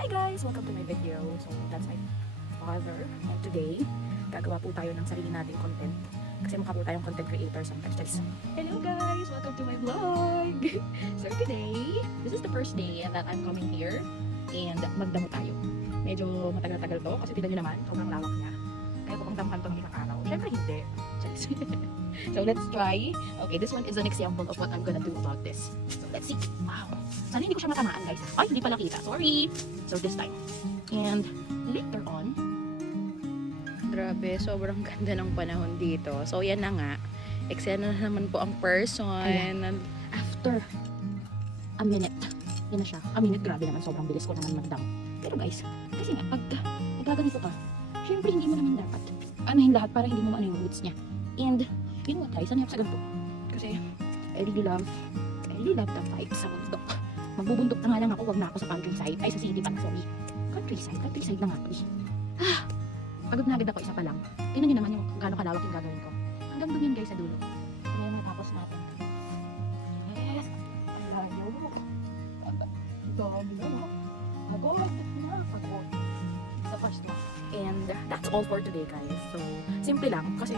Hi guys! Welcome to my video. So that's my father. And today, gagawa po tayo ng sarili nating content. Kasi mukha po tayong content creator sometimes. Just, hello guys! Welcome to my vlog! So today, this is the first day that I'm coming here. And magdamo tayo. Medyo matagal-tagal to kasi tignan nyo naman, sobrang lawak niya. Kaya po kung damuhan to ng ilang araw. Syempre hindi. So let's try. Okay, this one is an example of what I'm gonna do about this. So let's see. Wow. Sana hindi ko siya matamaan guys. Ay, hindi pala kita. Sorry. So this time. And later on. Grabe, sobrang ganda ng panahon dito. So yan na nga. Eksena na naman po ang person. After a minute. Yan na siya. A minute, grabe naman. Sobrang bilis ko naman magdam. Pero guys, kasi nga, pag nagaganito ka, syempre hindi mo naman dapat anuhin lahat para hindi mo maano yung roots niya. And, you know what guys, sanay ako sa ganito. Kasi, I really love the vibe sa bundok. Magbubundok na nga lang ako, wag na ako sa countryside. Ay, sa city pa na, sorry. Countryside na nga ako. Pagod na agad ako isa pa lang. Tingnan nyo naman yung gaano kalawak yung gagawin ko. Hanggang doon yan guys sa dulo. Kaya may tapos natin. Yes! Ang layo. Pagod. The first one. And that's all for today guys. So, simple lang. Kasi,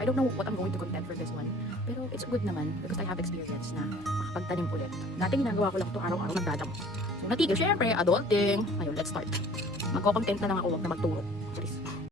I don't know what I'm going to content for this one. Pero it's good naman because I have experience na makapagtanim ulit. Dati ginagawa ko lang ito araw-araw nagdadam. So natigil, syempre, adulting. Ngayon, let's start. Magko-content na lang ako, wag na magturo.